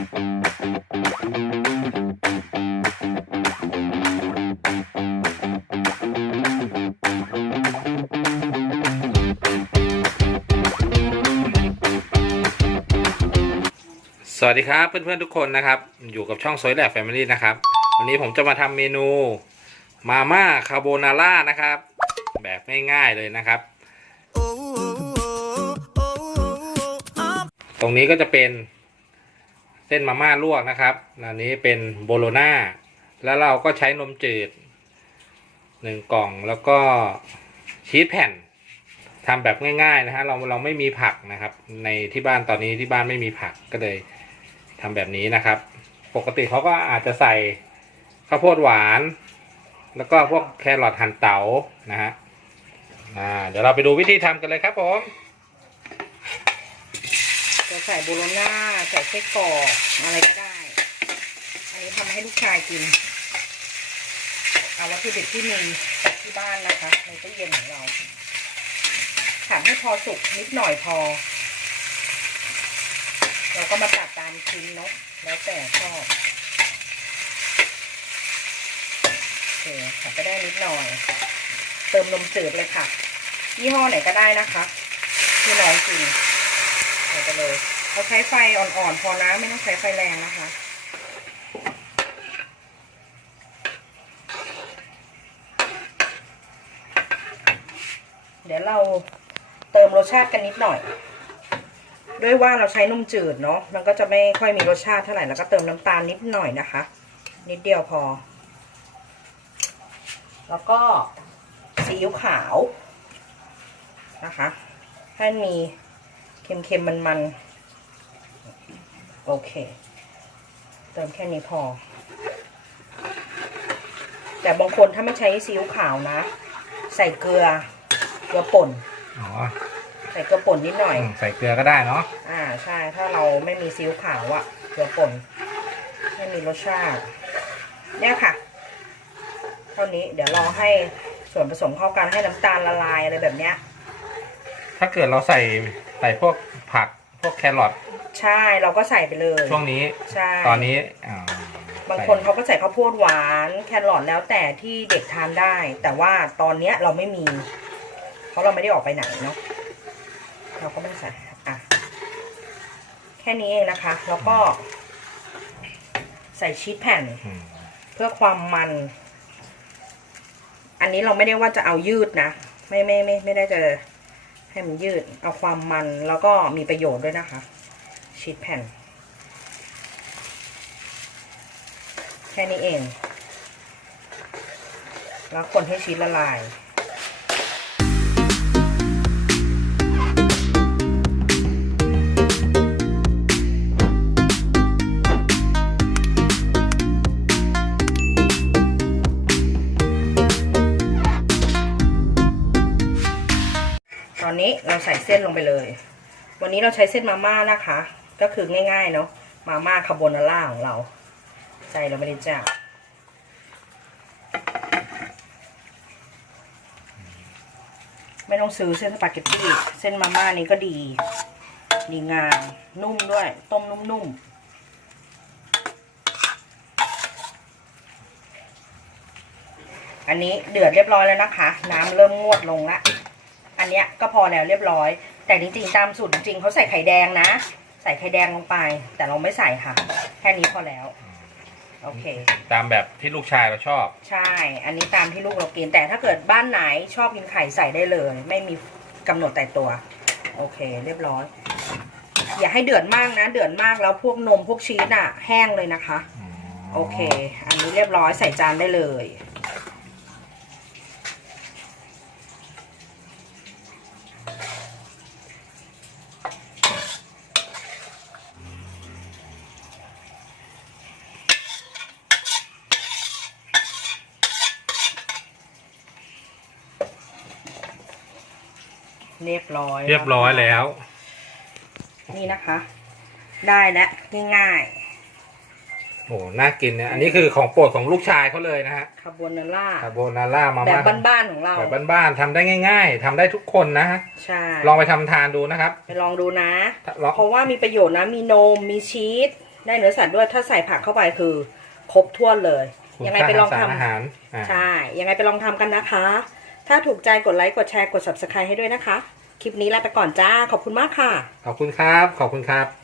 สวัสดีครับเพื่อนๆทุกคนนะครับ อยู่กับช่อง s อยแลบแฟมิลี่นะครับ วันนี้ผมจะมาทำเมนูมาม่าคาโบนาร่านะครับ แบบง่ายๆเลยนะครับ ตรงนี้ก็จะเป็น เส้นมาม่าลวกนะครับ อันนี้เป็นโบโลนาแล้วเราก็ใช้นมจืดหนึ่งกล่องแล้วก็ชีสแผ่นทำแบบง่าย ๆ นะฮะเราเราไม่มีผักนะครับ ในที่บ้านตอนนี้ที่บ้านไม่มีผักก็เลยทำแบบนี้นะครับ ปกติเขาก็อาจจะใส่ข้าวโพดหวาน แล้วก็พวกแครอทหั่นเตานะฮะอ่าเดี๋ยวเราไปดูวิธีทำกันเลยครับผม ใส่โบโลน่าใส่ไส้กรอกอะไรก็ได้ อันนี้ทำให้ลูกชายกิน เอาวัตถุดิบที่มีจากที่บ้านนะคะในตู้เย็นของเราถามให้พอสุกนิดหน่อยพอ เราก็มาตัดตามชิ้นเนาะแล้วแต่ชอบโอเคตัดก็ได้นิดหน่อย เติมนมจืดเลยค่ะยี่ห้อไหนก็ได้นะคะที่น้องกินไปเลย เราใช้ไฟอ่อนๆ พอนะ ไม่ต้องใช้ไฟแรงนะคะ เดี๋ยวเราเติมรสชาติกันนิดหน่อย ด้วยว่าเราใช้นมจืดเนาะ มันก็จะไม่ค่อยมีรสชาติเท่าไหร่ แล้วก็เติมน้ำตาลนิดหน่อยนะคะ นิดเดียวพอ แล้วก็ซีอิ๊วขาวนะคะ ให้มีเค็มๆ มันๆ โอเค เติมแค่นี้พอ แต่บางคนถ้าไม่ใช้ซีอิ๊วขาวนะ ใส่เกลือเกลือป่น อ๋อใส่เกลือป่นนิดหน่อย อืมใส่เกลือก็ได้เนาะอ่าใช่ ถ้าเราไม่มีซีอิ๊วขาวอะเกลือป่นไม่มีรสชาติ เนี่ยค่ะ เท่านี้เดี๋ยวรอให้ส่วนผสมเข้ากันให้น้ำตาลละลายอะไรแบบเนี้ย ถ้าเกิดเราใส่ใส่พวกผักพวกแครอท ใช่เราก็ใส่ไปเลยช่วงนี้ ใช่ตอนนี้อ่าบางคนเขาก็ใส่ข้าวโพดหวาน แครอทแล้วแต่ที่เด็กทานได้ แต่ว่าตอนเนี้ยเราไม่มี เพราะเราไม่ได้ออกไปไหนเนาะเราก็ไม่ได้ใส่อะแค่นี้เองนะคะ แล้วก็ ใส่ชีสแผ่น อืมเพื่อความมัน อันนี้เราไม่ได้ว่าจะเอายืดนะ ไม่ไม่ไม่ไม่ได้จะให้มันยืด เอาความมันแล้วก็มีประโยชน์ด้วยนะคะ ชีสแผ่น แค่นี้เอง แล้วคนให้ชีสละลายตอนนี้เราใส่เส้นลงไปเลย วันนี้เราใช้เส้นมาม่านะคะ ก็คือง่ายๆเนาะมาม่าคาโบนาร่าของเราใส่ลงไปเลยจ้ะไม่ต้องซื้อเส้นสปาเกตตี้เส้นมาม่านี้ก็ดีดีงามนุ่มด้วย ต้มนุ่มๆอันนี้เดือดเรียบร้อยแล้วนะคะ น้ำเริ่มงวดลงละ อันเนี้ยก็พอแล้วเรียบร้อย แต่จริงๆตามสูตรจริงเขาใส่ไข่แดงนะ ใส่ไข่แดงลงไป แต่เราไม่ใส่ค่ะ แค่นี้พอแล้ว โอเค ตามแบบที่ลูกชายเราชอบ ใช่ อันนี้ตามที่ลูกเรากิน แต่ถ้าเกิดบ้านไหนชอบกินไข่ใส่ได้เลย ไม่มีกำหนดแต่ตัว โอเค เรียบร้อย อย่าให้เดือดมากนะ เดือดมากแล้วพวกนมพวกชีสอะแห้งเลยนะคะ โอเค อันนี้เรียบร้อยใส่จานได้เลย เรียบร้อยเรียบร้อยแล้ว นี่นะคะ ได้แล้วง่ายโอ้น่ากินเนี่ยอันนี้คือของโปรดของลูกชายเขาเลยนะฮะๆคาโบนาร่าคาโบนาร่ามาแบม่าบบ้านๆของเราแบบบ้านๆทำได้ง่าย ๆทำได้ทุกคนนะฮะใช่ลองไปทำทานดูนะครับไปลองดูนะลองเพราะว่ามีประโยชน์นะมีนมมีชีสได้เนื้อสัตว์ด้วยถ้าใส่ผักเข้าไปคือครบถ้วนเลยคุณยังไงค่าไปลองทางสารทำอาหารอ่าใช่ ยังไงไปลองทำกันนะคะ ถ้าถูกใจกดไลค์ กดแชร์ กด subscribe ให้ด้วยนะคะ คลิปนี้ลาไปก่อนจ้า ขอบคุณมากค่ะ ขอบคุณครับ ขอบคุณครับ